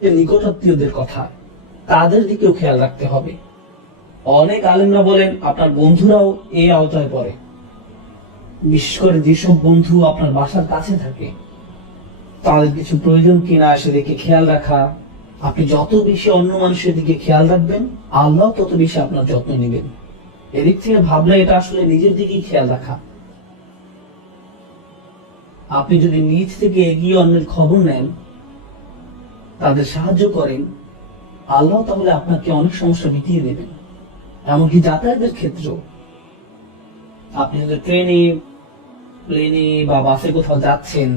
নিকটাত্মীয়দের কথা, তাদের দিকেও খেয়াল রাখতে হবে। অনেক আলেমরা বলেন আপনার বন্ধুরাও এই আওতায় পড়ে। বিশেষ করে যেসব বন্ধু আপনার বাসার কাছে থাকে, তাদের কিছু প্রয়োজন কিনা সেদিকে খেয়াল রাখা। আপনি যত বেশি অন্য মানুষের দিকে খেয়াল রাখবেন, আল্লাহ তত বেশি আপনার যত্ন নেবেন। এদিক থেকে ভাবলে এটা আসলে নিজের দিকেই খেয়াল রাখা। আপনি যদি নিজ থেকে এগিয়ে অন্যের খবর নেন, তাদের সাহায্য করেন, আল্লাহ তাহলে আপনাকে অনেক সমস্যা মিটিয়ে দেবেন। এমনকি যাতায়াতের ক্ষেত্রেও আপনি যদি ট্রেনে, প্লেনে বা বাসে কোথাও যাচ্ছেন,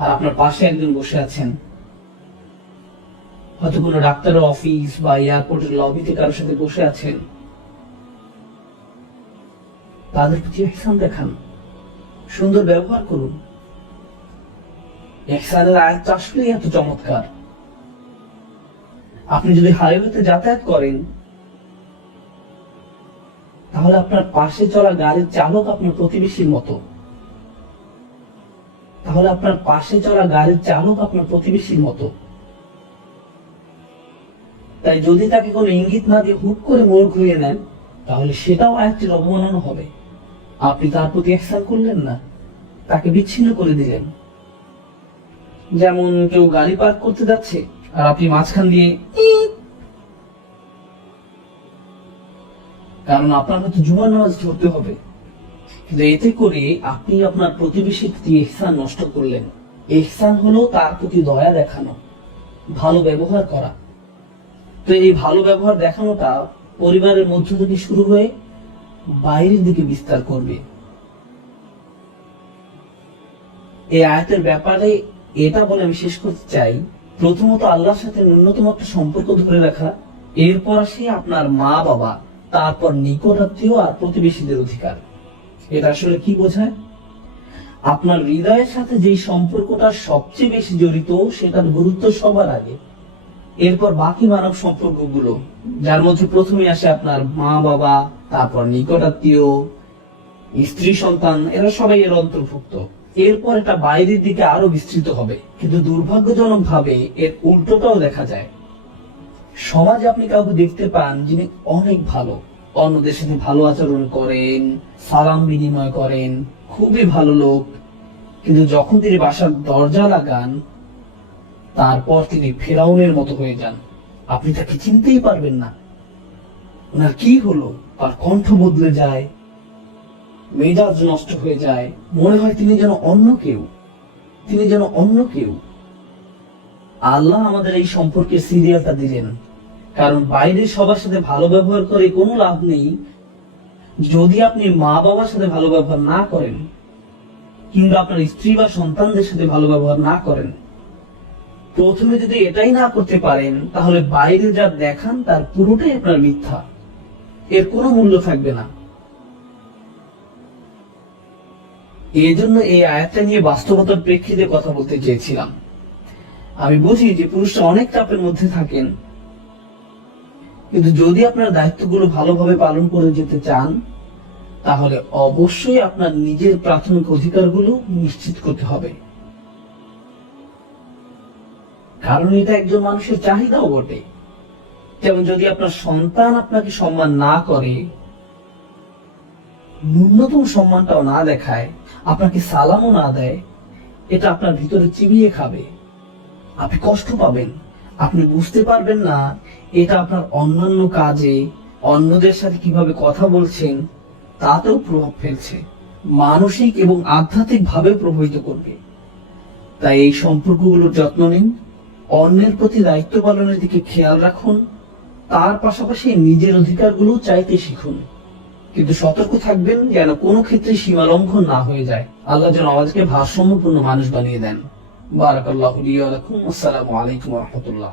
আর আপনার পাশে একজন বসে আছেন, হয়তো কোনো ডাক্তারের অফিস বা এয়ারপোর্টের লবিতে কারোর সাথে বসে আছেন, তাদের প্রতি ইহসান দেখান, সুন্দর ব্যবহার করুন। ইহসানের আয়াতটা আসলেই এত চমৎকার। আপনি যদি হাইওয়েতে যাতায়াত করেন, তাহলে আপনার পাশে চলা গাড়ির চালক আপনার প্রতিবেশীর মতো। তাই যদি তাকে কোনো ইঙ্গিত না দিয়ে হুট করে মোড় ঘুরিয়ে নেন, তাহলে সেটাও আয়াতটির অবমাননা হবে। আপনি তার প্রতি ইহসান করলেন না, তাকে বিচ্ছিন্ন করে দিলেন। যেমন কেউ গাড়ি পার্ক করতে যাচ্ছে আর আপনি মাঝখান দিয়ে, কারণ আপনার হয়তো জুমার নামাজ ধরতে হবে, কিন্তু এতে করে আপনি আপনার প্রতিবেশীর প্রতি ইহসান নষ্ট করলেন। ইহসান হলো তার প্রতি দয়া দেখানো, ভালো ব্যবহার করা। তো এই ভালো ব্যবহার দেখানোটা পরিবারের মধ্য থেকে শুরু হয়ে বাইরের দিকে বিস্তার করবে। এই আয়াতের ব্যাপারে এটা বলে আমি শেষ করতে চাই, প্রথমত আল্লাহর সাথে ন্যূনতম একটা সম্পর্ক ধরে রাখা, এরপর আসে আপনার মা বাবা, তারপর নিকটাত্মীয় আর প্রতিবেশীদের অধিকার। এটা আসলে কি বোঝায়? আপনার হৃদয়ের সাথে যেই সম্পর্কটা সবচেয়ে বেশি জড়িত, সেটার গুরুত্ব সবার আগে, এরপর বাকি মানব সম্পর্কগুলো, যার মধ্যে প্রথমে আসে আপনার মা বাবা, তারপর নিকটাত্মীয়, স্ত্রী সন্তান, এরা সবাই এর অন্তর্ভুক্ত। এরপর এটা বাইরের দিকে আরো বিস্তৃত হবে। কিন্তু দুর্ভাগ্যজনক ভাবে এর উল্টোটাও দেখা যায়। সমাজে আপনি কাউকে দেখতে পান যিনি অনেক ভালো, অন্যদের সাথে ভালো আচরণ করেন, সালাম বিনিময় করেন, খুবই ভালো লোক, কিন্তু যখন তিনি বাসার দরজা লাগান, তারপর তিনি ফেরাউনের মতো হয়ে যান। আপনি তাকে চিনতেই পারবেন না। ওনার কি হলো? তার কণ্ঠ বদলে যায়, মেজাজ নষ্ট হয়ে যায়, মনে হয় তিনি যেন অন্য কেউ। আল্লাহ আমাদের এই সম্পর্কে সিরিয়ালটা দিলেন, কারণ বাইরে সবার সাথে ভালো ব্যবহার করে কোনো লাভ নেই যদি আপনি মা বাবার সাথে ভালো ব্যবহার না করেন, কিংবা আপনার স্ত্রী বা সন্তানদের সাথে ভালো ব্যবহার না করেন। প্রথমে যদি এটাই না করতে পারেন, তাহলে বাইরে যা দেখান তার পুরোটাই আপনার মিথ্যা, এর কোনো মূল্য থাকবে না। এই জন্য এই আয়াতটা নিয়ে বাস্তবতার প্রেক্ষিতে কথা বলতে চেয়েছিলাম। আমি বুঝি যে পুরুষরা অনেক চাপের মধ্যে থাকেন, কিন্তু যদি আপনার দায়িত্বগুলো ভালোভাবে পালন করে যেতে চান, তাহলে অবশ্যই আপনার নিজের প্রাথমিক অধিকারগুলো নিশ্চিত করতে হবে। কারণ এটা একজন মানুষের চাহিদাও বটে। যেমন যদি আপনার সন্তান আপনাকে সম্মান না করে, ন্যূনতম সম্মানটাও না দেখায়, আপনাকে সালামও না দেয়, এটা আপনার ভিতরে চিবিয়ে খাবে। আপনি কষ্ট পাবেন, আপনি বুঝতে পারবেন না এটা আপনার অন্যান্য কাজে, অন্যদের সাথে কিভাবে কথা বলছেন তাতেও প্রভাব ফেলছে, মানসিক এবং আধ্যাত্মিক ভাবে প্রভাবিত করবে। তাই এই সম্পর্কগুলোর যত্ন নিন, অন্যের প্রতি দায়িত্ব পালনের দিকে খেয়াল রাখুন, তার পাশাপাশি নিজের অধিকারগুলো চাইতে শিখুন। কিন্তু সতর্ক থাকবেন যেন কোনো ক্ষেত্রে সীমা লঙ্ঘন না হয়ে যায়। আল্লাহ যেন আমাদেরকে ভারসাম্যপূর্ণ মানুষ বানিয়ে দেন। বারাকাল্লাহু লি ওয়া লাকুম। আসসালামু আলাইকুম ওয়া রাহমাতুল্লাহ।